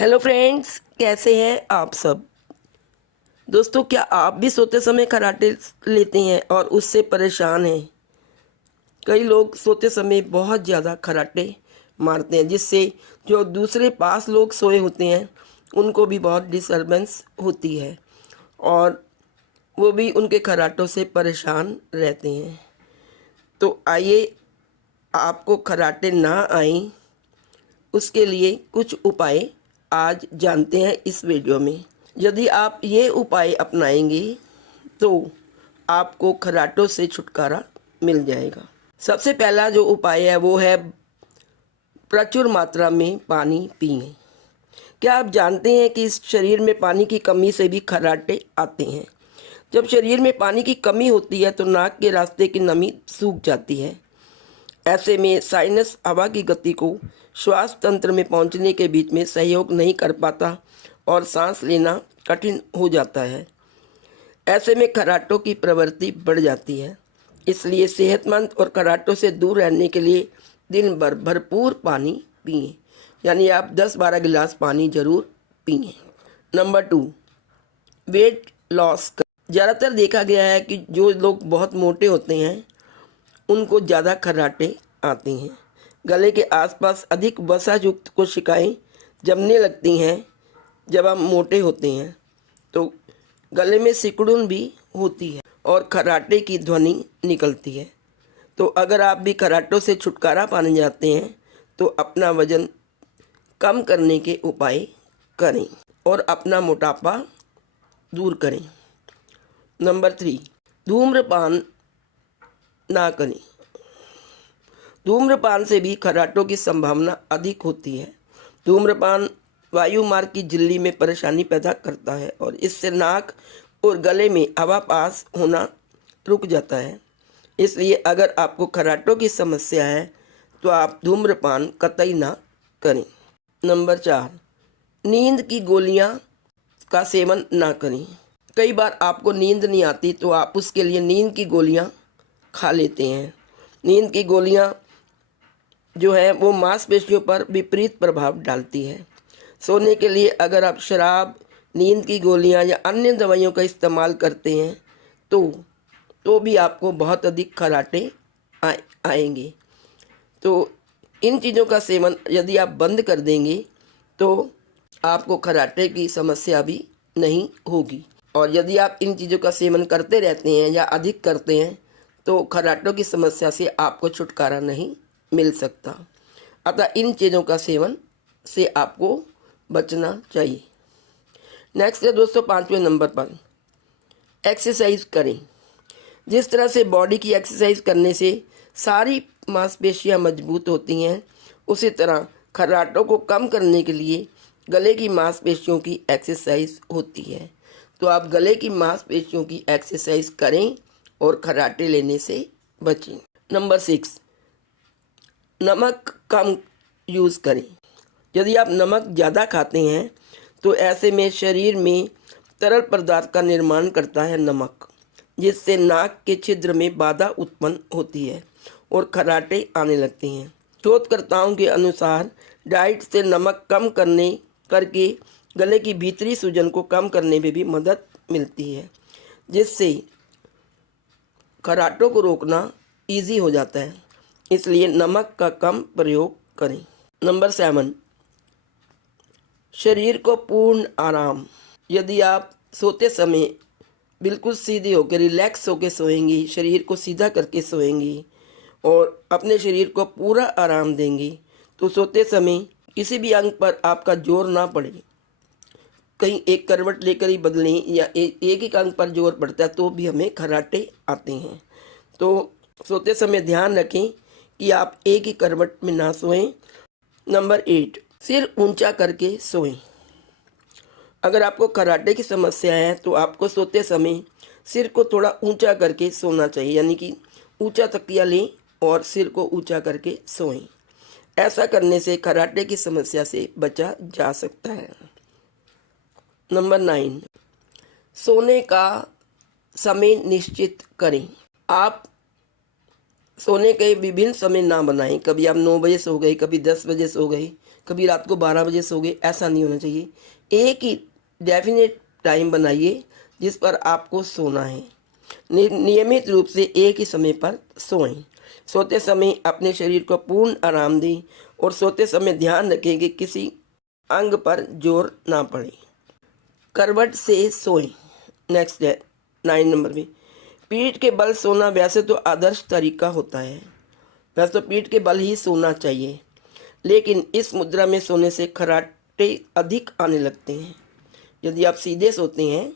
Hello friends, कैसे हैं आप सब। दोस्तों, क्या आप भी सोते समय खर्राटे लेते हैं और उससे परेशान हैं। कई लोग सोते समय बहुत ज़्यादा खर्राटे मारते हैं, जिससे जो दूसरे पास लोग सोए होते हैं उनको भी बहुत डिस्टर्बेंस होती है और वो भी उनके खर्राटों से परेशान रहते हैं। तो आइए, आपको खर्राटे ना आए उसके लिए कुछ उपाय आज जानते हैं इस वीडियो में। यदि आप ये उपाय अपनाएंगे तो आपको खर्राटों से छुटकारा मिल जाएगा। सबसे पहला जो उपाय है वो है प्रचुर मात्रा में पानी पिएं। क्या आप जानते हैं कि इस शरीर में पानी की कमी से भी खर्राटे आते हैं। जब शरीर में पानी की कमी होती है तो नाक के रास्ते की नमी सूख जाती है। ऐसे में साइनस हवा की गति को श्वास तंत्र में पहुंचने के बीच में सहयोग नहीं कर पाता और सांस लेना कठिन हो जाता है। ऐसे में खर्राटों की प्रवृत्ति बढ़ जाती है। इसलिए सेहतमंद और खर्राटों से दूर रहने के लिए दिन भर भरपूर पानी पिएं, यानी आप 10-12 गिलास पानी जरूर पिएं। Number 2, weight loss. ज़्यादातर देखा गया है कि जो लोग बहुत मोटे होते हैं उनको ज़्यादा खर्राटे आते हैं। गले के आसपास अधिक वसायुक्त कोशिकाएं जमने लगती हैं। जब हम मोटे होते हैं तो गले में सिकुड़न भी होती है और खर्राटे की ध्वनि निकलती है। तो अगर आप भी खर्राटों से छुटकारा पाने जाते हैं तो अपना वजन कम करने के उपाय करें और अपना मोटापा दूर करें। नंबर 3, धूम्रपान ना करें। धूम्रपान से भी खर्राटों की संभावना अधिक होती है। धूम्रपान वायु मार्ग की झिल्ली में परेशानी पैदा करता है और इससे नाक और गले में हवा पास होना रुक जाता है। इसलिए अगर आपको खर्राटों की समस्या है तो आप धूम्रपान कतई ना करें। नंबर 4, नींद की गोलियां का सेवन ना करें। कई बार आपको नींद नहीं आती तो आप उसके लिए नींद की गोलियां खा लेते हैं। नींद की गोलियां जो है वो मांसपेशियों पर विपरीत प्रभाव डालती है। सोने के लिए अगर आप शराब, नींद की गोलियां या अन्य दवाइयों का इस्तेमाल करते हैं तो भी आपको बहुत अधिक खर्राटे आएंगे। तो इन चीज़ों का सेवन यदि आप बंद कर देंगे तो आपको खर्राटे की समस्या भी नहीं होगी। और यदि आप इन चीज़ों का सेवन करते रहते हैं या अधिक करते हैं तो खर्राटों की समस्या से आपको छुटकारा नहीं मिल सकता। अतः इन चीज़ों का सेवन से आपको बचना चाहिए। नेक्स्ट है दोस्तों, 5वें नंबर पर एक्सरसाइज करें। जिस तरह से बॉडी की एक्सरसाइज करने से सारी मांसपेशियां मजबूत होती हैं, उसी तरह खर्राटों को कम करने के लिए गले की मांसपेशियों की एक्सरसाइज होती है। तो आप गले की मांसपेशियों की एक्सरसाइज करें और खर्राटे लेने से बचें। नंबर 6, नमक कम यूज़ करें। यदि आप नमक ज़्यादा खाते हैं तो ऐसे में शरीर में तरल पदार्थ का निर्माण करता है नमक, जिससे नाक के छिद्र में बाधा उत्पन्न होती है और खर्राटे आने लगते हैं। शोधकर्ताओं के अनुसार डाइट से नमक कम करके गले की भीतरी सूजन को कम करने में भी मदद मिलती है, जिससे खर्राटों को रोकना इजी हो जाता है। इसलिए नमक का कम प्रयोग करें। नंबर 7, शरीर को पूर्ण आराम। यदि आप सोते समय बिल्कुल सीधे होकर रिलैक्स होकर सोएंगी, शरीर को सीधा करके सोएंगी और अपने शरीर को पूरा आराम देंगी तो सोते समय किसी भी अंग पर आपका जोर ना पड़े। कहीं एक करवट लेकर ही बदलें या एक ही अंग पर जोर पड़ता है तो भी हमें खर्राटे आते हैं। तो सोते समय ध्यान रखें कि आप एक ही करवट में ना सोएं। नंबर 8, सिर ऊंचा करके सोएं। अगर आपको खर्राटे की समस्या है तो आपको सोते समय सिर को थोड़ा ऊंचा करके सोना चाहिए, यानी कि ऊंचा तकिया लें और सिर को ऊंचा करके सोएं। ऐसा करने से खर्राटे की समस्या से बचा जा सकता है। नंबर 9, सोने का समय निश्चित करें। आप सोने के विभिन्न समय ना बनाएं। कभी आप 9 बजे सो गए, कभी 10 बजे सो गए, कभी रात को 12 बजे सोगे, ऐसा नहीं होना चाहिए। एक ही डेफिनेट टाइम बनाइए जिस पर आपको सोना है। नियमित रूप से एक ही समय पर सोएं। सोते समय अपने शरीर को पूर्ण आराम दें और सोते समय ध्यान रखें कि किसी अंग पर जोर ना पड़े। करवट से सोएं। नेक्स्ट है 9 नंबर में, पीठ के बल सोना वैसे तो आदर्श तरीका होता है। वैसे तो पीठ के बल ही सोना चाहिए, लेकिन इस मुद्रा में सोने से खर्राटे अधिक आने लगते हैं। यदि आप सीधे सोते हैं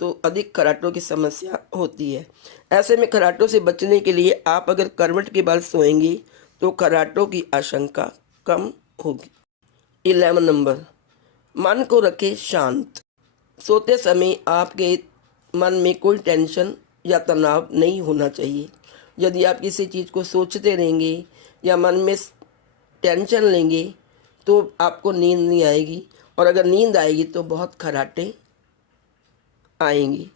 तो अधिक खर्राटों की समस्या होती है। ऐसे में खर्राटों से बचने के लिए आप अगर करवट के बल सोएंगे तो खर्राटों की आशंका कम होगी। 11 नंबर, मन को रखें शांत। सोते समय आपके मन में कोई टेंशन या तनाव नहीं होना चाहिए। यदि आप किसी चीज़ को सोचते रहेंगे या मन में टेंशन लेंगे तो आपको नींद नहीं आएगी, और अगर नींद आएगी तो बहुत खर्राटे आएंगी।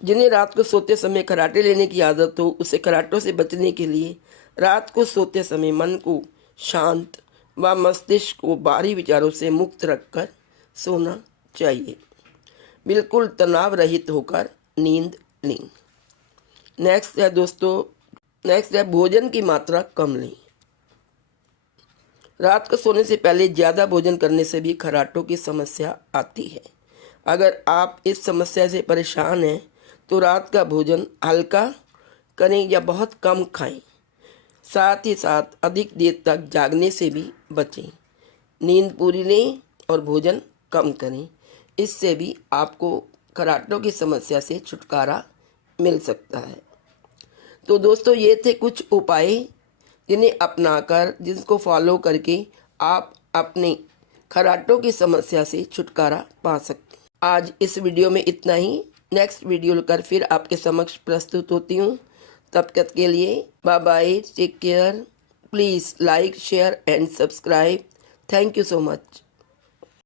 जिन्हें रात को सोते समय खर्राटे लेने की आदत हो, उसे खर्राटों से बचने के लिए रात को सोते समय मन को शांत व मस्तिष्क को बाहरी विचारों से मुक्त रखकर सोना चाहिए। बिल्कुल तनाव रहित होकर नींद लें। नेक्स्ट है दोस्तों, नेक्स्ट है भोजन की मात्रा कम लें। रात को सोने से पहले ज़्यादा भोजन करने से भी खर्राटों की समस्या आती है। अगर आप इस समस्या से परेशान हैं तो रात का भोजन हल्का करें या बहुत कम खाएं। साथ ही साथ अधिक देर तक जागने से भी बचें। नींद पूरी लें और भोजन कम करें। इससे भी आपको खर्राटों की समस्या से छुटकारा मिल सकता है। तो दोस्तों, ये थे कुछ उपाय जिन्हें अपनाकर, जिसको फॉलो करके आप अपने खर्राटों की समस्या से छुटकारा पा सकते हैं। आज इस वीडियो में इतना ही। नेक्स्ट वीडियो लेकर फिर आपके समक्ष प्रस्तुत होती हूँ। तब तक के लिए bye bye, take care. Please like, share and subscribe. Thank you so much.